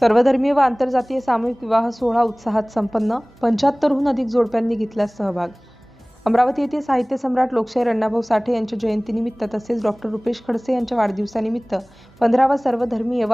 सर्वधर्मीय व आंतरजातीय सामूहिक विवाह सोहळा उत्साहात संपन्न. 75हून अधिक जोडप्यांनी घेतला सहभाग. अमरावती येथे साहित्य सम्राट लोकशाहीर अण्णाभाऊ साठे यांच्या जयंतीनिमित्त तसेच डॉ. रुपेश खडसे यांच्या वाढदिवसानिमित्त 15वा सर्वधर्मीय व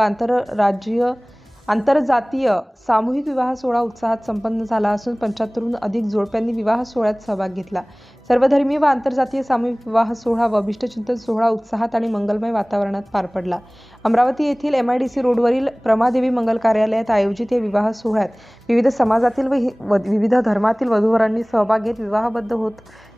आंतरजातीय सामूहिक विवाह सोहळा उत्साहात संपन्न झाला असून 75हून अधिक जोडप्यांनी विवाह सोहळ्यात सहभाग घेतला. सर्वधर्मीय व आंतरजातीय सामूहिक विवाह सोहळा व अभिष्टचिंतन सोहळा उत्साहात आणि मंगलमय वातावरणात पार पडला. अमरावती येथील MIDC रोडवरील प्रमादेवी मंगल कार्यालयात आयोजित या विवाह सोहळ्यात विविध समाजातील व विविध धर्मातील वधूवरांनी सहभाग घेत विवाहबद्ध होत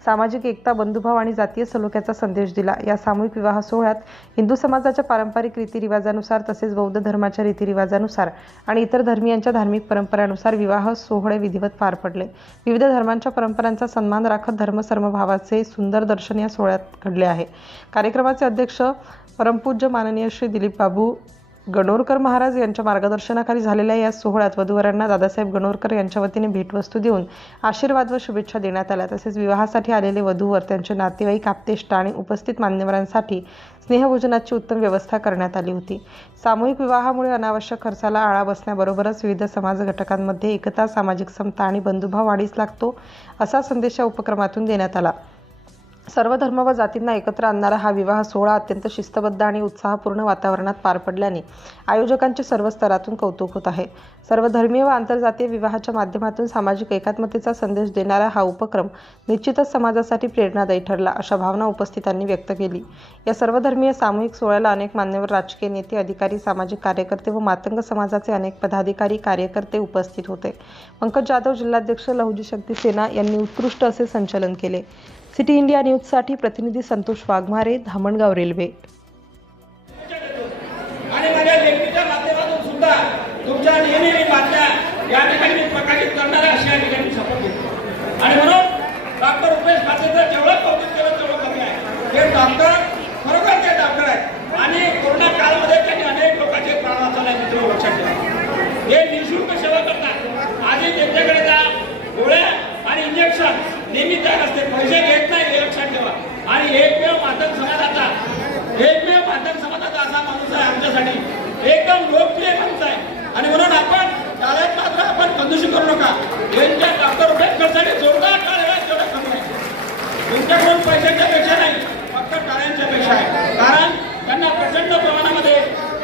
सामाजिक एकता, बंधुभाव आणि जातीय सलोख्याचा संदेश दिला. या सामूहिक विवाह सोहळ्यात हिंदू समाजाच्या पारंपरिक रीतिरिवाजानुसार तसेच बौद्ध धर्माच्या रीतिरिवाजानुसार आणि इतर धर्मियांच्या धार्मिक परंपरांनुसार विवाह सोहळे विधिवत पार पडले. विविध धर्मांच्या परंपरांचा सन्मान राखत धर्मसमभावाचे सुंदर दर्शन या सोहळ्यात घडले आहे. कार्यक्रमाचे अध्यक्ष परमपूज्य माननीय श्री दिलीप बाबू गणोरकर महाराज यांच्या मार्गदर्शनाखाली झालेल्या या सोहळ्यात वधूवरांना दादासाहेब गणोरकर यांच्या वतीने भेटवस्तू देऊन आशीर्वाद व शुभेच्छा देण्यात आल्या. तसेच विवाहासाठी आलेले वधूवर, त्यांचे नातेवाईक, आप्तेष्ट आणि उपस्थित मान्यवरांसाठी स्नेहभोजनाची उत्तम व्यवस्था करण्यात आली होती. सामूहिक विवाहामुळे अनावश्यक खर्चाला आळा बसण्याबरोबरच विविध समाज घटकांमध्ये एकता, सामाजिक समता आणि बंधुभाव वाढीस लागतो असा संदेश या उपक्रमातून देण्यात आला. सर्व धर्म व जातींना एकत्र आणणारा हा विवाह सोहळा अत्यंत शिस्तबद्ध आणि उत्साहपूर्ण वातावरणात पार पडल्याने आयोजकांचे सर्व स्तरातून कौतुक होत आहे. सर्वधर्मीय व आंतरजातीय विवाहाच्या माध्यमातून सामाजिक एकात्मतेचा संदेश देणारा हा उपक्रम निश्चितच समाजासाठी प्रेरणादायी ठरला, अशा भावना उपस्थितांनी व्यक्त केली. या सर्वधर्मीय सामूहिक सोहळ्याला अनेक मान्यवर राजकीय नेते, अधिकारी, सामाजिक कार्यकर्ते व मातंग समाजाचे अनेक पदाधिकारी, कार्यकर्ते उपस्थित होते. पंकज जाधव, जिल्हाध्यक्ष लहुजी शक्ती सेना यांनी उत्कृष्ट असे संचलन केले. सिटी इंडिया न्यूजसाठी प्रतिनिधी संतोष वाघमारे, धामणगाव रेल्वे. आणि माझ्या लेखीच्या माध्यमातून सुद्धा तुमच्या नेहमी बातम्या या ठिकाणी प्रकाशित करणाऱ्या अशा या ठिकाणी शपथ घेतो. आणि म्हणून डॉक्टर रुपेश खडसेंचं जेवढं कौतुक केलं तेवढं कमी आहे. हे डॉक्टर खरोखर ते डॉक्टर आहेत आणि कोरोना काळामध्ये त्यांनी अनेक लोकांचे प्राण वाचवले. मित्र लक्षात ठेवा, हे निःशुल्क सेवा करतात. आधी त्यांच्याकडे जा, गोळ्या आणि इंजेक्शन नेहमी तयार असते, पैसे घेत नाही, हे लक्षात ठेवा. आणि एकमेव मातंग समाजाचा असा माणूस आहे आमच्यासाठी, एकदम लोकप्रिय माणूस आहे. आणि म्हणून आपण टाळ्यात मात्र आपण कंजूसी करू नका. यांच्या डॉक्टर रुपेश खडसे जोरदार टाळ्या जेवढं कमी आहे. तुमच्याकडून पैशांच्या पेक्षा नाही, फक्त टाळ्यांच्या पेक्षा आहे. कारण त्यांना प्रचंड प्रमाणामध्ये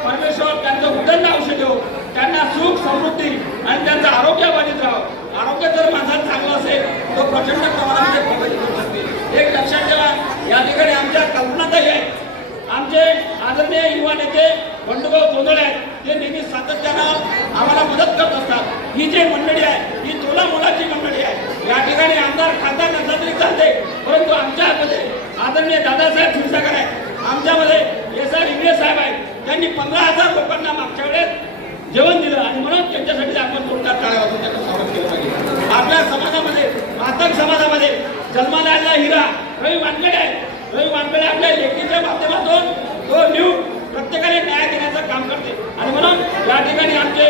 परमेश्वर त्यांचं उदंड औषध देऊ, त्यांना सुख, समृद्धी आणि त्यांचं आरोग्य बाधित राहावं. आरोग्य जर माणसाला चांगलं असेल तो प्रचंड प्रमाणामध्ये प्रगती करू शकते. एक लक्षात ठेवा, या ठिकाणी आमच्या कल्पनाताई आहेत, आमचे आदरणीय युवा नेते बंडूभाऊ जोंधळे आहेत, ते नेहमी सातत्यानं आम्हाला मदत करत असतात. ही जी मंडळी आहे ही तोला मोलाची मंडळी आहे. या ठिकाणी आमदार, खासदार नसला तरी चालते, परंतु आमच्यामध्ये आदरणीय दादासाहेब क्षीरसागर आहेत, आमच्यामध्ये SR इंगळे साहेब आहेत, त्यांनी 15,000 लोकांना मागच्या वेळेस जेवण दिलं. आणि म्हणून त्यांच्यासाठी आपण जोरदार टाळ्या वाजवून त्यांना स्वागत केलं पाहिजे. आपल्या समाजामध्ये, मातंग समाजामध्ये जन्माला आलेला हिरा रवी वानखेडे आहे. रवी वानखेडे आपल्या लेखीच्या माध्यमातून तो न्यूज प्रत्येकाने न्याय देण्याचं काम करते. आणि म्हणून या ठिकाणी आमचे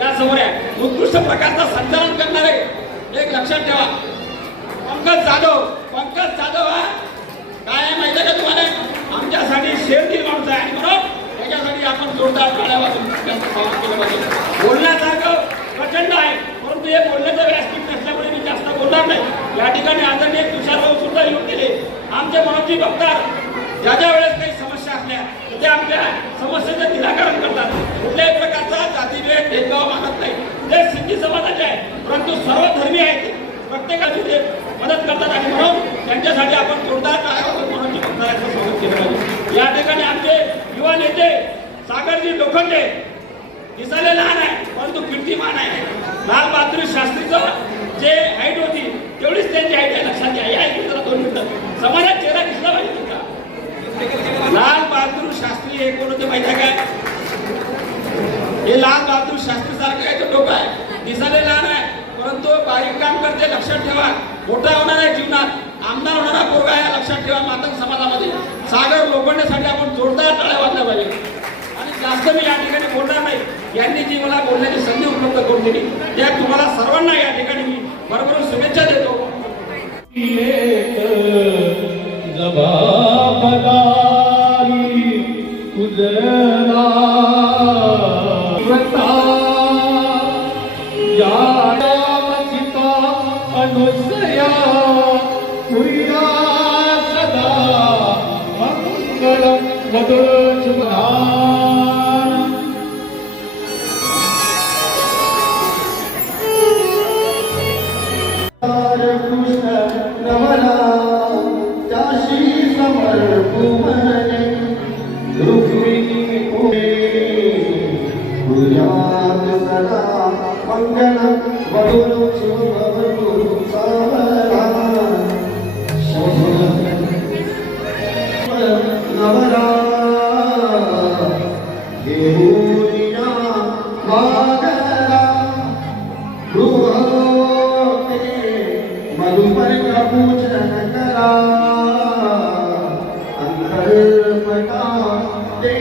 या समोर उत्कृष्ट प्रकारचं संचालन करणारे एक लक्षात ठेवा, पंकज जाधव हा काय आहे माहिती आहे का तुम्हाला, आमच्यासाठी शेरदिल माणूस आहे. आणि म्हणून त्याच्यासाठी आपण जोरदार टाळ्या वाजवून त्यांचं स्वागत केलं पाहिजे. बोलण्यासारखं प्रचंड आहे, परंतु हे बोलण्याचं व्यासपीठ नसल्यामुळे मी जास्त बोलणार नाही. या ठिकाणी आदरणीय तुषारभाऊ सुद्धा येऊन गेले. आमचे मनोजी बघतात, ज्या वेळेस काही समस्या असल्या ते आमच्या समस्येचं निराकरण करतात. कुठल्याही प्रकारचा जातीभेद, भेदभाव मानत नाही. ते सिंधी समाजाचे आहे, परंतु सर्व धर्मी आहेत, प्रत्येकाची ते मदत करतात. आणि म्हणून त्यांच्यासाठी आपण जोरदार टाळ्या वाजवून मनोजी बघताराचं स्वागत केलं पाहिजे. या ठिकाणी आमचे युवा नेते सागरजी लोखंडे, दिसायला लहान आहे परंतु कीर्तिमान आहे. लाल बहादूर शास्त्रीचं जे हाईट होती तेवढीच त्यांची हाईट आहे, लक्षात घ्या. या ऐकून जरा 2 मिनिटं, समाजात चेहरा दिसला पाहिजे तुमचा. लाल बहादूर शास्त्री हे कोण होते माहिती आहे काय? हे लाल बहादूर शास्त्री सारखं आहे, तो डोकं आहे, दिसायला लहान आहे परंतु बारीक काम करते. लक्षात ठेवा, मोठा होणार आहे जीवनात, आमदार होणारा पोरगा आहे, लक्षात ठेवा. मातंग समाजामध्ये सागर लोखंडेसाठी आपण जोरदार टाळ्या वाजल्या पाहिजे. आणि जास्त मी या ठिकाणी बोलणार नाही. यांनी जी मला बोलण्याची संधी उपलब्ध करून दिली त्या तुम्हाला सर्वांना या ठिकाणी मी भरभरून शुभेच्छा देतो. तुझे तुझ्याशी समर्पू मने रुक्मिणी पुढे तुझ्यात सदा मंगल वधू शुभवधू सावरा नवरा घेऊनिया वागरा गृहोते मधुपर्क पूजन करा अंतर्पटा ते